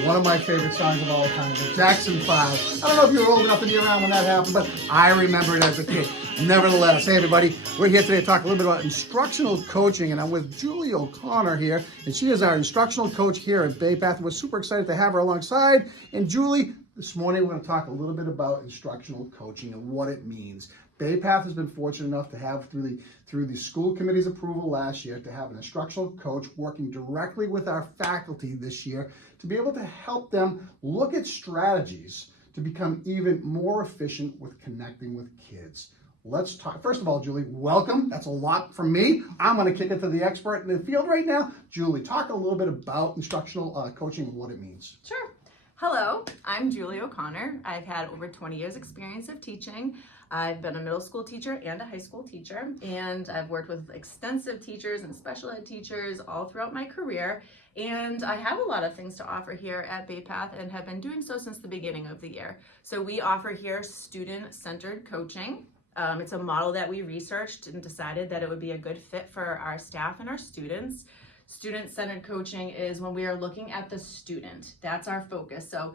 One of my favorite songs of all time, the Jackson 5. I don't know if you were old enough to be around when that happened, but I remember it as a kid. Nevertheless, hey everybody, we're here today to talk a little bit about instructional coaching, and I'm with Julie O'Connor here, and she is our instructional coach here at Bay Path. We're super excited to have her alongside. And Julie, this morning we're going to talk a little bit about instructional coaching and what it means. Bay Path has been fortunate enough to have, through the school committee's approval last year, to have an instructional coach working directly with our faculty this year to be able to help them look at strategies to become even more efficient with connecting with kids. Let's talk. First of all, Julie, welcome. That's a lot from me. I'm going to kick it to the expert in the field right now. Julie, talk a little bit about instructional coaching and what it means. Sure. Hello, I'm Julie O'Connor. I've had over 20 years experience of teaching. I've been a middle school teacher and a high school teacher, and I've worked with extensive teachers and special ed teachers all throughout my career. And I have a lot of things to offer here at Bay Path and have been doing so since the beginning of the year. So we offer here student-centered coaching. It's a model that we researched and decided that it would be a good fit for our staff and our students. Student-centered coaching is when we are looking at the student. That's our focus. So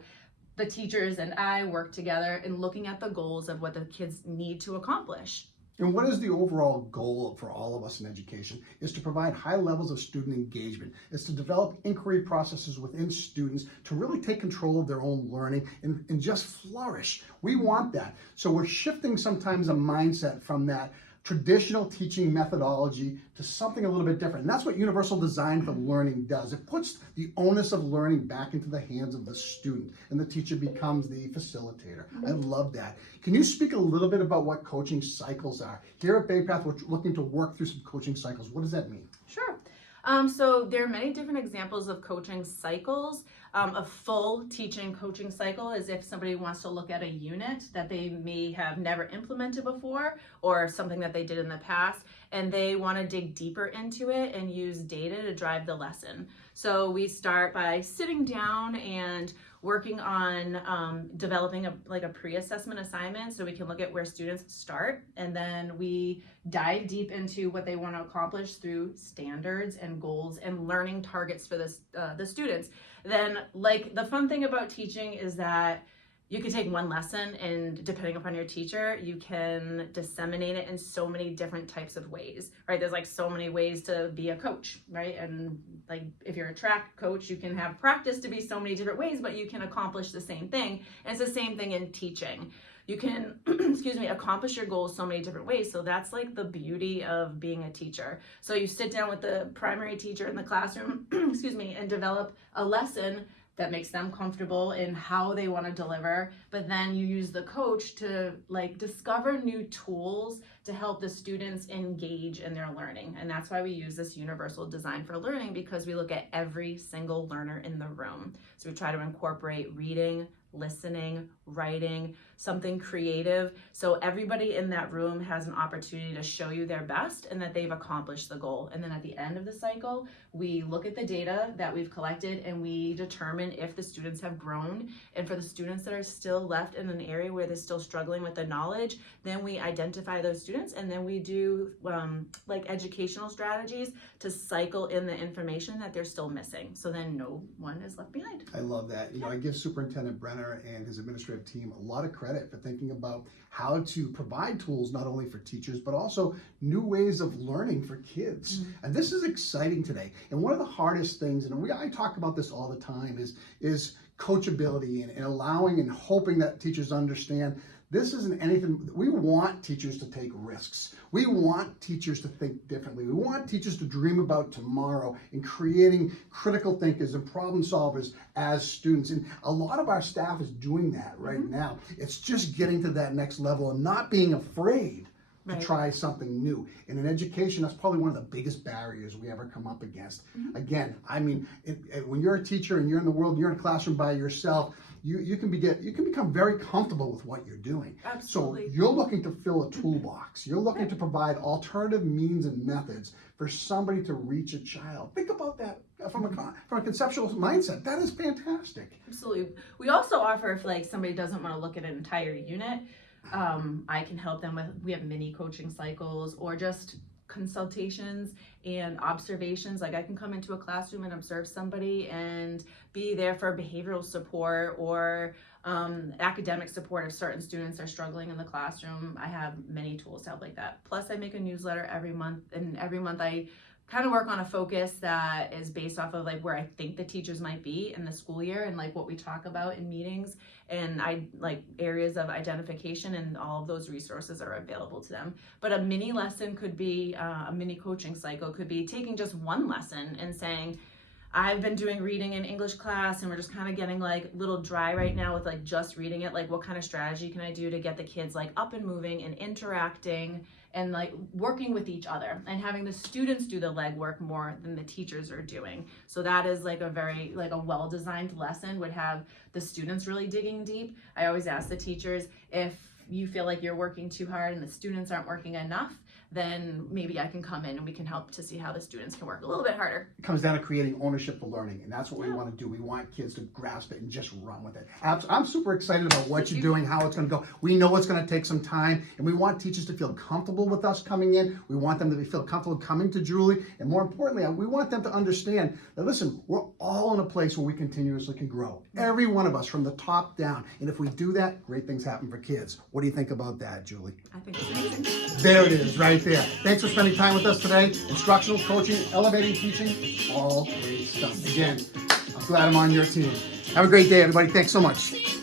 the teachers and I work together in looking at the goals of what the kids need to accomplish. And what is the overall goal for all of us in education is to provide high levels of student engagement. It's to develop inquiry processes within students to really take control of their own learning and just flourish. We want that. So we're shifting sometimes a mindset from that traditional teaching methodology to something a little bit different. And that's what universal design for learning does. It puts the onus of learning back into the hands of the student, and the teacher becomes the facilitator. I love that. Can you speak a little bit about what coaching cycles are? Here at Bay Path, we're looking to work through some coaching cycles. What does that mean? Sure. So there are many different examples of coaching cycles. A full teaching coaching cycle is if somebody wants to look at a unit that they may have never implemented before or something that they did in the past, and they want to dig deeper into it and use data to drive the lesson. So we start by sitting down and working on developing a pre-assessment assignment so we can look at where students start, and then we dive deep into what they want to accomplish through standards and goals and learning targets for the students. Then, like, the fun thing about teaching is that you can take one lesson and, depending upon your teacher, you can disseminate it in so many different types of ways, right? There's like so many ways to be a coach, right? And like if you're a track coach, you can have practice to be so many different ways, but you can accomplish the same thing. And it's the same thing in teaching. You can, accomplish your goals so many different ways. So that's like the beauty of being a teacher. So you sit down with the primary teacher in the classroom, and develop a lesson that makes them comfortable in how they want to deliver, but then you use the coach to discover new tools to help the students engage in their learning. And that's why we use this universal design for learning, because we look at every single learner in the room. So we try to incorporate reading, listening, writing, something creative, so everybody in that room has an opportunity to show you their best and that they've accomplished the goal. And then at the end of the cycle, we look at the data that we've collected and we determine if the students have grown. And for the students that are still left in an area where they're still struggling with the knowledge, then we identify those students, and then we do educational strategies to cycle in the information that they're still missing, so then no one is left behind. I love that. I give Superintendent Brenner and his administrative team a lot of credit for thinking about how to provide tools not only for teachers but also new ways of learning for kids. And this is exciting today. And one of the hardest things, and I talk about this all the time, is coachability and allowing and hoping that teachers understand this isn't anything. We want teachers to take risks. We want teachers to think differently. We want teachers to dream about tomorrow and creating critical thinkers and problem solvers as students. And a lot of our staff is doing that right now. It's just getting to that next level and not being afraid to try something new. And in education, that's probably one of the biggest barriers we ever come up against. Again, when you're a teacher and you're in the world, you're in a classroom by yourself, you can become very comfortable with what you're doing. Absolutely. So you're looking to fill a toolbox. You're looking to provide alternative means and methods for somebody to reach a child. Think about that from a conceptual mindset. That is fantastic. Absolutely. We also offer, if somebody doesn't want to look at an entire unit, I can help them we have mini coaching cycles, or just consultations and observations. Like I can come into a classroom and observe somebody and be there for behavioral support or academic support if certain students are struggling in the classroom. I have many tools to help like that. Plus I make a newsletter every month, and every month I kind of work on a focus that is based off of like where I think the teachers might be in the school year and like what we talk about in meetings, and I like areas of identification, and all of those resources are available to them. But a mini lesson could be a mini coaching cycle could be taking just one lesson and saying, I've been doing reading in English class and we're just kind of getting like a little dry right now with like just reading it. Like what kind of strategy can I do to get the kids like up and moving and interacting and like working with each other, and having the students do the legwork more than the teachers are doing. So that is like a very like a well-designed lesson would have the students really digging deep. I always ask the teachers, if you feel like you're working too hard and the students aren't working enough, then maybe I can come in and we can help to see how the students can work a little bit harder. It comes down to creating ownership for learning, and that's what we want to do. We want kids to grasp it and just run with it. I'm super excited about what you're doing, how it's going to go. We know it's going to take some time, and we want teachers to feel comfortable with us coming in. We want them to feel comfortable coming to Julie, and more importantly, we want them to understand that, listen, we're all in a place where we continuously can grow. Every one of us from the top down, and if we do that, great things happen for kids. What do you think about that, Julie? I think it's amazing. There it is, right there. Thanks for spending time with us today. Instructional coaching, elevating teaching, all great stuff. Again, I'm glad I'm on your team. Have a great day, everybody. Thanks so much.